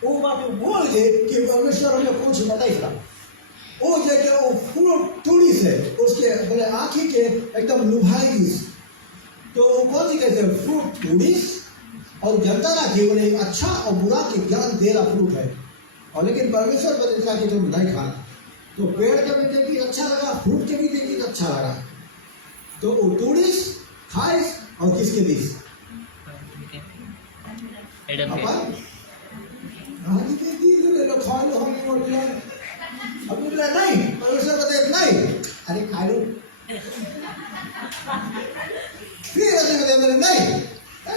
वो बात बोल गए कि परमेश्वर हमें कौन सी बताई था। वो जगह वो फ्रूट तोड़ी से उसके बोले आंखी के एकदम लुभाई, तो वो कौन सी कहते हैं फ्रूट तोड़ी, और जनता का जीवन एक अच्छा और बुरा के ज्ञान दे रहा फ्रूट है, और लेकिन परमेश्वर बताता कि तुम नहीं खाना। तो पेड़ के भी देखी अच्छा लगा, फ्रूट के भी देखी अच्छा लगा, तो वो तोड़ीस खाइस और किसके बीच अपन आगे के दी लो खा लो, हम बोल रहे हैं अब बोल रहे नहीं, परमेश्वर बताए नहीं, अरे खा लो, फिर अगले बताए मेरे नहीं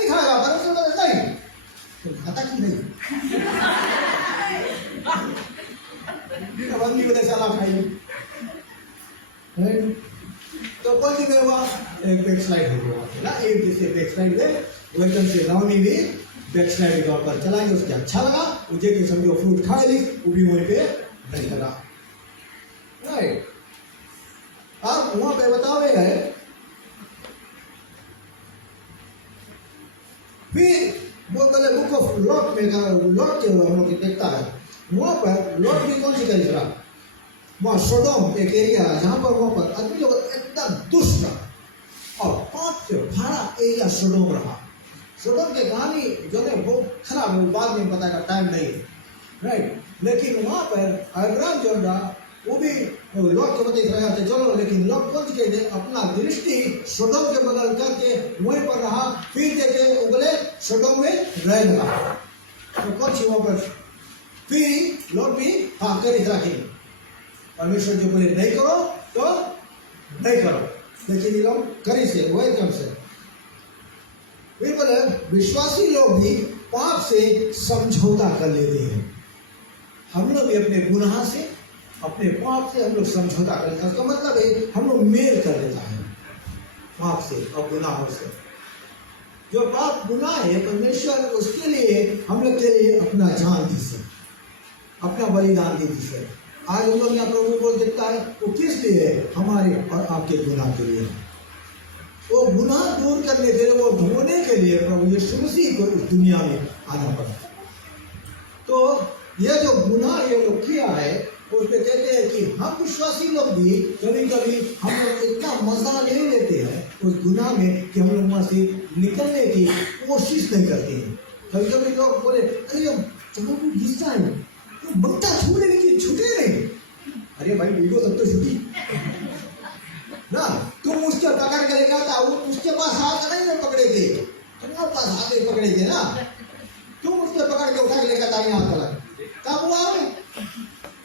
खाएगा, परमेश्वर बताए नहीं, तो खाता क्यों नहीं, बंदी बताए साला खाइए। तो कौन सी मेरे वहाँ एक बैक स्लाइड हो गया ना, एक जैसे बैक स्लाइड है वो एकदम से राउंडी भी बैक स्लाइड के तौर पर चला गया, उसके अच्छा लगा, मुझे कि समझो फ्रूट खा ली, वो भी वहीं पे नहीं लगा, राइट। अब वहाँ पे बतावे है, फिर वो पहले बुक ऑफ लॉट में लॉट के हम लोग देखता है, वहाँ पर लॉट भी कौन सी कह रहा, वहाँ सोडोम एक एरिया है जहाँ पर वहाँ पर आदमी लोग एकदम दुष्ट और पाप से भरा एरिया सोडोम रहा। सोडोम के कहानी जो है बहुत खराब है, बाद में बताएगा, टाइम नहीं है, राइट। लेकिन वहाँ पर अब्राहम जो रहा वो भी लॉट को बता रहा था चलो, लेकिन लॉट कौन कहते अपना दृष्टि सोडोम के बगल करके वहीं पर रहा, फिर देखे उगले सोडोम में रह लगा, तो कौन सी वहाँ पर फिर लॉट भी हाँ कर रखे, परमेश्वर जो बोले नहीं करो तो नहीं करो, लेकिन ये लोग करी से वही कम से फिर बोले विश्वासी लोग भी पाप से समझौता कर लेते हैं। हम लोग भी अपने गुनाह से अपने पाप से हम लोग समझौता कर लेते हैं, उसका मतलब है हम लोग मेल कर लेता है पाप से और गुनाहों से। जो पाप गुनाह है परमेश्वर उसके लिए हम लोग के लिए अपना जान दी से, अपना बलिदान दी से। आज हम लोग यहाँ प्रभु को देखता है वो किस लिए है, हमारे और आपके गुनाह के लिए, वो गुनाह दूर करने के लिए, वो धोने के लिए प्रभु यीशु मसीह को इस दुनिया में आना पड़ा। तो ये जो गुनाह ये लोग किया है उसमें कहते हैं कि हम विश्वासी लोग भी कभी कभी हम लोग इतना मजा ले लेते हैं उस गुनाह में कि हम लोग वहां से निकलने की कोशिश नहीं करते हैं। कभी कभी लोग बोले अरे चलो घिसता है तो बंता छूने की छूटे नहीं, अरे भाई वीडियो तब तो छूटी ना, तुम उसके पकड़ के लेकर आता, वो उसके पास हाथ नहीं ना पकड़े थे, तुम्हारे पास हाथ नहीं पकड़े थे ना, तुम उसके पकड़ के उठा के लेकर आए हाथ लगा, तब वो आए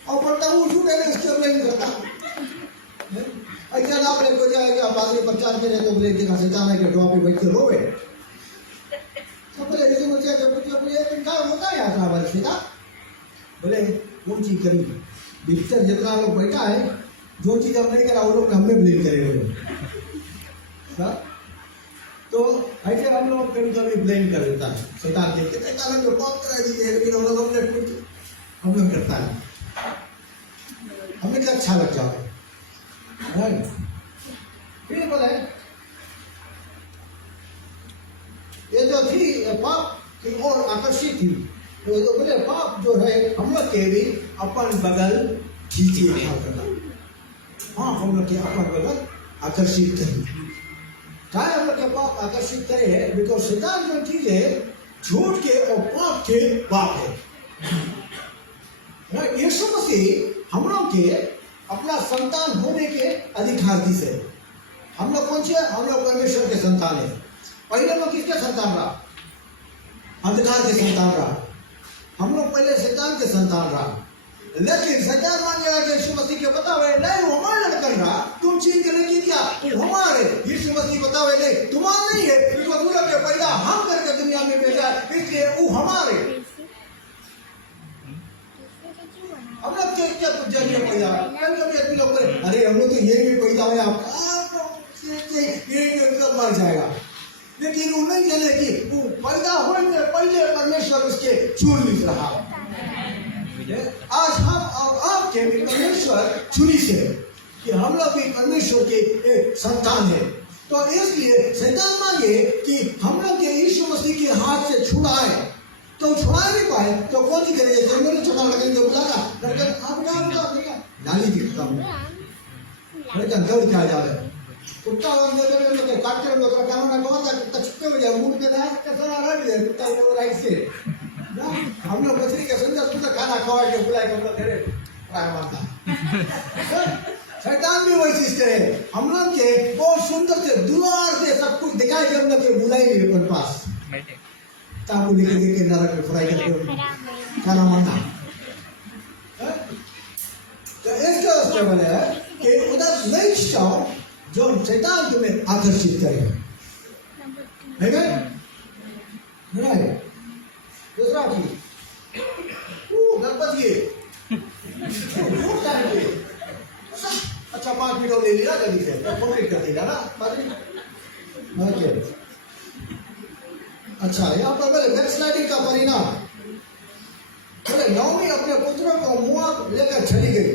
और बोलता वो छूटे नहीं, उसके नहीं करता। अच्छा आप लेको जाएगा पादरी प्रचार के लिए तो बोले देखा शैतान है के ड्रॉप पे बैठ के रोवे, सब बोले ऐसे मुझे जब कुछ बोले इनका होता है यात्रा वाले से का बोले कौन चीज करी, भीतर जितना लोग बैठा है जो चीज हम नहीं करा वो लोग हमें ब्लेम करेंगे, तो ऐसे हम लोग कभी कभी ब्लेम कर देता है शैतान के, शैतान जो बहुत करा दीजिए, लेकिन हम लोग हमने कुछ हम लोग करता है, हमें क्या अच्छा लग जाता है। फिर बोले ये जो थी पाप की ओर आकर्षित थी, तो जो बोले पाप जो है हम लोग के भी अपन बगल खींचे करना, हाँ हम लोग के अपन बगल आकर्षित करें, चाहे हम लोग के पाप आकर्षित करे, बिकॉज शैतान जो चीज है झूठ के और पाप के बाप है। यीशु मसीह हम लोग के अपना संतान होने के अधिकार दी से। हम लोग कौन से? हम लोग परमेश्वर के संतान है। पहले लोग किसके संतान रहा? अंधकार के संतान रहा। हम लोग पहले शैतान के संतान रहा, लेकिन शैतान मान गया कि यीशु मसीह के बतावे नहीं वो हमारे लड़कन रहा, तुम चीज के लिए क्या तुम हमारे। यीशु मसीह बतावे नहीं तुम्हारा नहीं है, क्योंकि वो लोग पैदा हम करके दुनिया में भेजा, इसलिए वो हमारे। हम लोग क्या कुछ जरिए पैदा, कभी लोग अरे हम लोग तो ये भी पैदा हुआ आपका ये मर जाएगा, लेकिन वो नहीं जाने कि वो पैदा होने से पहले परमेश्वर उसके चुन लिख रहा। आज हम और आपके भी परमेश्वर चुनी से कि हम लोग भी परमेश्वर के एक संतान है। तो इसलिए शैतान मांगे कि हम लोग के यीशु मसीह के हाथ से छुड़ाए, तो छुड़ा नहीं पाए तो कौन सी करेंगे? जंगल चढ़ा लगेंगे, बुलाना नाली दिखता हूँ दौड़ के आ जाए कुत्ता काटते लोग कैमरा कहता कुत्ता छुपे हो जाए मुंह में कुत्ता राइट से हम लोग बछड़ी के सुंदर सुंदर खाना खवा के बुलाए मारता। शैतान भी वही चीज करे, हम लोग के बहुत सुंदर से दुलार से सब कुछ दिखाई के हम लोग के बुलाई नहीं अपने पास ताकू लेके देखे नरक में फ्राई करके खाना मारना। तो इसके वास्ते बोले है कि उधर नहीं चाहो जो शैतान तुम्हें आकर्षित करेगा, है ना? दूसरा चीज गणपति अच्छा 5 मिनट ले लिया जल्दी से कंप्लीट कर दिया ना। अच्छा यहाँ पर बोले बैकस्लाइडिंग का परिणाम बोले नौमी अपने पुत्रों को मुआब लेकर चली गई।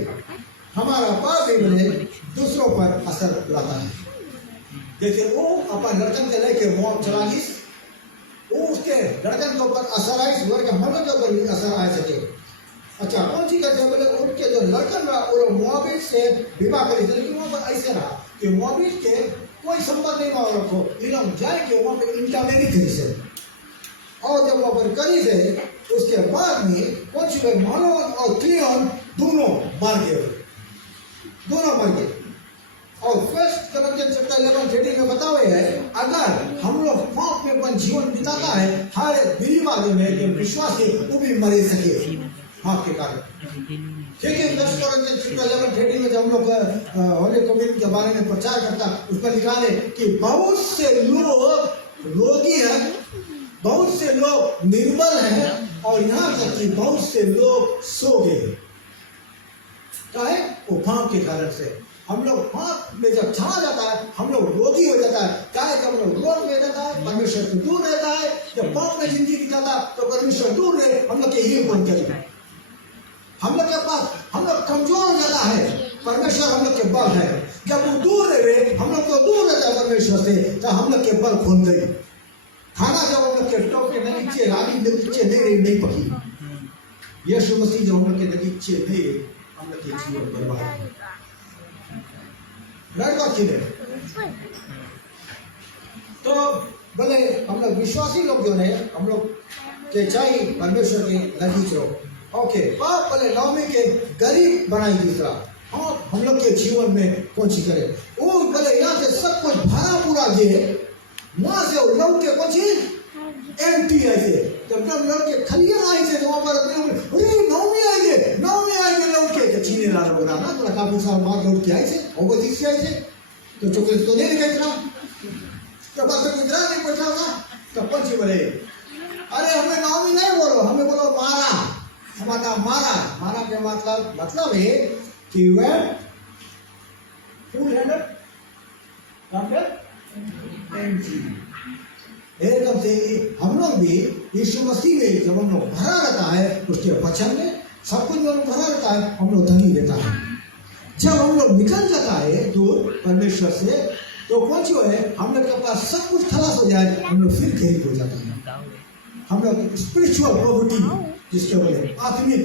हमारा पाप भी बोले दूसरों पर असर लाता है। जैसे वो अपन लड़कन के लेके मुआब चला गई, वो उसके लड़कन के ऊपर असर आई, वर्ग मर्द के ऊपर भी असर आ सके। अच्छा कौन सी कहते हैं? बोले उनके जो लड़कन रहा वो मुआबिद से विवाह करी थी, लेकिन वहाँ पर ऐसे रहा कि मुआबिद के कोई संबंध नहीं वहाँ रखो, इन लोग जाएंगे वहाँ पर इंटरमेरी करी से, और जब वहाँ पर करी से उसके बाद में कौन सी लोग मानव और क्लियन दोनों मर गए। और फर्स्ट करंटियंस चैप्टर 11:13 में बताया हुआ है अगर हम लोग पाप में अपन जीवन बिताता है, हर बिलीवर में जो विश्वास है वो भी मरे सके पाप के कारण। ठीक है, 10 करंटियंस चैप्टर 11:13 में जब हम लोग होली कम्युनिटी के बारे में प्रचार करता उसमें लिखा है कि बहुत से लोग रोगी हैं, बहुत से लोग निर्बल हैं, और यहाँ तक कि बहुत से लोग सो गए। क्या है? वो पाप के कारण से हम लोग पाप में जब छा जाता है हम लोग रोगी हो जाता है। क्या है? जब हम लोग रोग में रहता है परमेश्वर से दूर रहता है, जब पाप में जिंदगी बिताता तो परमेश्वर दूर रहे, हम लोग के हील बन करेगा। हम लोग के पास हम लोग कमजोर हो जाता है, परमेश्वर हम लोग के बल है। जब वो दूर रहे हम लोग को दूर रहता है परमेश्वर से, तो हम लोग के बल खोल गए। खाना जब हम लोग के टोप के नीचे रानी नीचे नहीं पकी, यीशु मसीह जो हम लोग के नीचे नहीं हम लोग के जीवन बर्बाद तो बोले हम लोग विश्वासी लोग जो है हम लोग के चाहिए परमेश्वर के नजदीक रहो। ओके पाप बोले नौमी के गरीब बनाई दूसरा, और हम लोग के जीवन में कौन सी करे वो बोले यहाँ से सब कुछ भरा पूरा ये वहां से लोग के कौन सी एम्प्टी ऐसे जब लोग के खलियां आई से वहां पर नौमी आएंगे लोग के चीने ला बोला ना तो काफी साल बाद लोग के आए थे और वो दिख आई थे तो चॉकलेट तो नहीं दिखाई था, तो बस गुजरात नहीं पूछा था तो कौन सी बोले अरे हमें नौमी नहीं बोलो, हमें बोलो मारा। हमारा मारा के मतलब है कि वह फुल हैंडल एकदम से हम लोग भी यीशु मसीह में जब हम लोग भरा रहता है उसके वचन में सब कुछ जब भरा रहता है हम लोग धनी देता है। जब हम लोग निकल जाता है दूर परमेश्वर से तो कौन सी है हम लोग के पास सब कुछ खलास हो जाए, हम लोग फिर गरीब हो जाता है। हम लोग स्पिरिचुअल पॉवर्टी जिसके बोले आत्मिक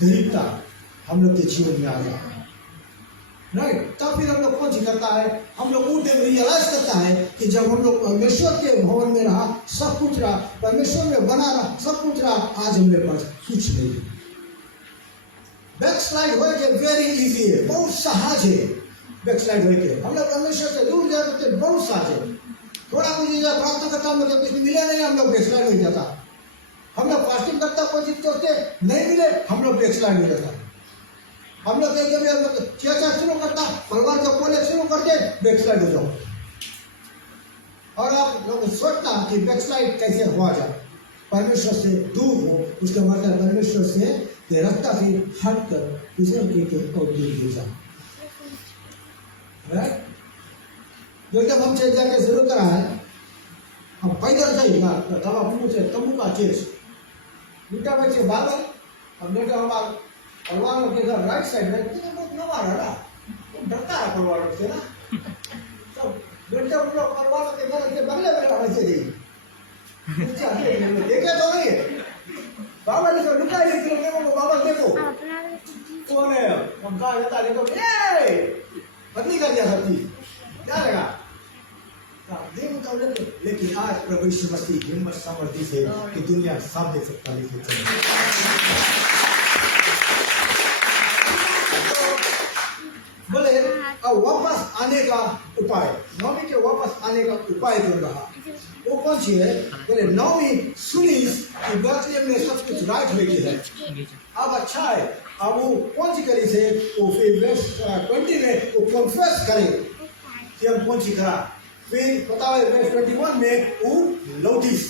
गरीबता हम लोग के जीवन में आ गया। राइट। तब फिर हम लोग कौन सी करता है, हम लोग वो टाइम रियलाइज करता है कि जब हम लोग परमेश्वर के भवन में रहा, सब कुछ रहा, परमेश्वर में बना रहा, सब कुछ रहा, आज हमारे पास कुछ नहीं। बैकस्लाइड हो के वेरी इजी है, बहुत सहज है बैकस्लाइड हो के। हम लोग परमेश्वर से दूर जाते बहुत सहज है। थोड़ा मुझे जब प्रार्थना करता हम लोग कुछ मिले नहीं, हम लोग बैकस्लाइड हो जाता। हम लोग फास्टिंग करता कोई चीज करते नहीं मिले, हम लोग बैकस्लाइड हो जाता। हम लोग चर्चा शुरू करता, भगवान का कॉलेज शुरू करके बैकस्लाइड हो जाओ। और आप लोग सोचता कि बैकस्लाइड कैसे हुआ जाए, परमेश्वर से दूर हो, उसका मतलब परमेश्वर से के रास्ता से हट कर दूसरे के और दूर हो जाए। राइट। जो जब हम चर्चा के शुरू करा है, हम पैदल जाइएगा तब आप से तंबू का चेस बेटा बच्चे बादल, हम बेटा हमारा परिवार के घर राइट साइड में बहुत नवा रहा, डरता है परिवार से ना। तब बेटे हम लोग परिवार के घर से बगले में वैसे ही देखे तो नहीं बाबा ने लुका ही देखो, बाबा देखो कौन है, हम कहा जाता देखो ये बदली कर दिया सब चीज, क्या लगा लेकिन आज प्रभु यीशु मसीह हिम्मत सामर्थ्य से कि दुनिया सब दे सकता है। बोले अब वापस आने का उपाय, नौमी के वापस आने का उपाय जो रहा वो कौन सी है? बोले नौमी सुनी कि बर्थडे में सब कुछ राइट हो गया है, अब अच्छा है। अब वो कौन सी करी से वो फिर वर्ष 20 में वो कन्फेस करे कि हम कौन सी करा। फिर बताओ वर्ष 21 में वो लौटिस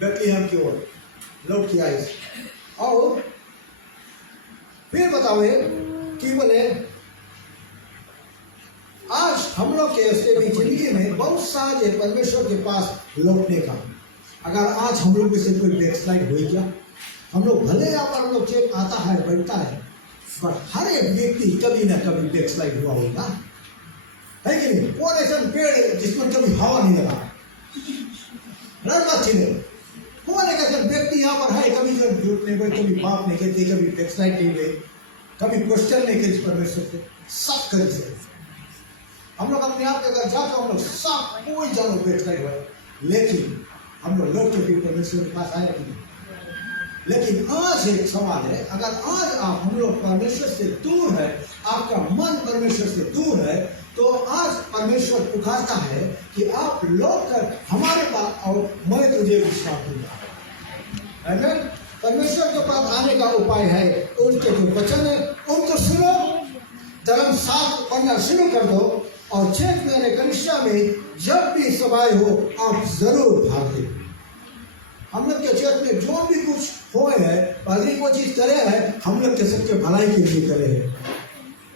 बेथलेहम की ओर लौट के आई। और फिर बताओ कि बोले आज हम लोग के जिंदगी में बहुत सारे परमेश्वर के पास लौटने का। अगर आज हम लोग में से कोई बैकस्लाइड हो गया, हम लोग भले यहाँ पर हम लोग चेक आता है बढ़ता है, पर हर एक व्यक्ति कभी ना कभी बैकस्लाइड हुआ होगा, है कि नहीं? कौन ऐसा पेड़ जिसमें कभी हवा नहीं लगा, कौन एक ऐसा व्यक्ति यहाँ पर है कभी जो झूठने को कभी पाप नहीं कहते, कभी बैकस्लाइड नहीं गए, कभी क्वेश्चन नहीं करे परमेश्वर से, सब कर से। हम लोग अपने आप के घर जाकर हम लोग सब कोई जानो बैकस्लाइड हुआ, लेकिन हम लोग लौट के फिर परमेश्वर के पास आया कि नहीं। लेकिन आज एक सवाल है, अगर आज आप हम लोग परमेश्वर से दूर है, आपका मन परमेश्वर से दूर है, तो आज परमेश्वर पुकारता है कि आप लौट कर हमारे पास आओ, मैं तुझे विश्वास दूंगा। अगर परमेश्वर के पास आने का उपाय है, उनके जो वचन है उनको सुनो, धर्म साथ पढ़ना शुरू कर दो, और 6 महीने कनिष्ठा में जब भी सभाएं हो आप जरूर भाग दे। हम लोग के क्षेत्र में जो भी कुछ हो है, पादरी को चीज करे है, हम लोग के सबके भलाई के लिए करे है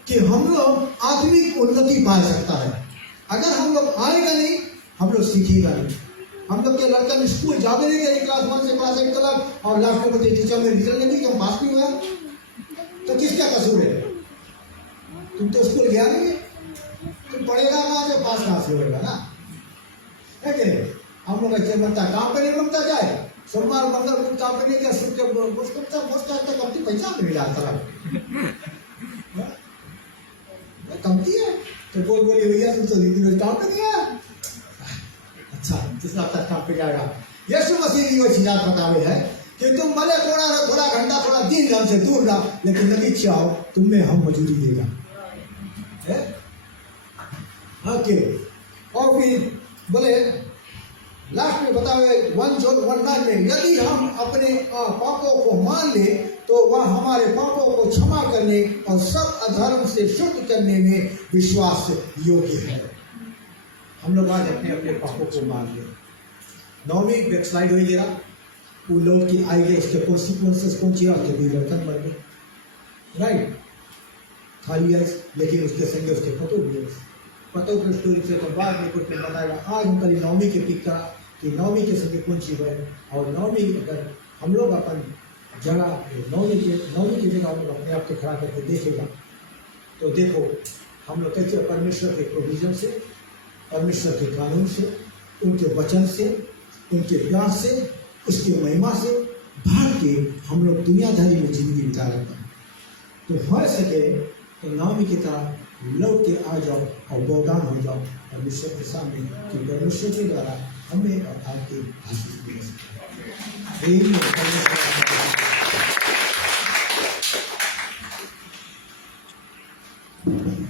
कि हम लोग आत्मिक उन्नति पा सकता है। अगर हम लोग आएगा नहीं, हम लोग सीखेगा नहीं। हम लोग के लड़का में स्कूल जावे नहीं गए, क्लास 1 से क्लास 8 तक, और लास्ट में टीचर में रिजल्ट नहीं कि पास नहीं हुआ, तो किसका कसूर है? तुम तो स्कूल गया नहीं है, तुम पढ़ेगा कहाँ से, पास कहाँ से होगा ना, है कि नहीं? हम लोग अच्छे बनता काम पे नहीं बनता जाए, सोमवार मंगल काम पे नहीं क्या सुन के कमती पैसा भी मिला था कमती है, तो कोई बोली भैया तुम तो दिन काम पे नहीं है, अच्छा तीसरा तक काम पे जाएगा। यीशु मसीह की वो चीज़ात बतावे है कि तुम भले थोड़ा घंटा थोड़ा दिन हमसे दूर रहा, लेकिन नबी चाहो तुम में हम मजूरी देगा। ओके, और फिर बोले लास्ट में बतावे 1 John 1:9 में, यदि हम अपने पापों को मान ले तो वह हमारे पापों को क्षमा करने और सब अधर्म से शुद्ध करने में विश्वास योग्य है। हम लोग आज अपने अपने पापों को मान ले। नौवीं बैकस्लाइड हो गया, वो लोग की आएंगे, इसके कॉन्सिक्वेंसेस पहुंचे, और कभी बर्तन बन गए, राइट खाली है, लेकिन उसके संगे उसके पतो भी है, पतो की स्टोरी से तो बाद में कुछ बताएगा। आज हम कल नौवीं के पिक करा कि नौवीं के संगे कौन सी है, और नौवीं अगर हम लोग अपन जगह नौवीं की जगह हम लोग अपने आप को खड़ा करके देखेगा, तो देखो हम लोग कैसे परमेश्वर के प्रोविजन से, परमेश्वर के कानून से, उनके वचन से, उनके प्यार से, उसकी महिमा से भाग के हम लोग दुनियादारी में जिंदगी बिता रहे हैं। तो हो सके तो नौवीं की तरह लौट के आ जाओ और बौदान हो जाओ परमेश्वर के सामने कि परमेश्वर के द्वारा हमें और आपके आशीष मिल सके। Amen.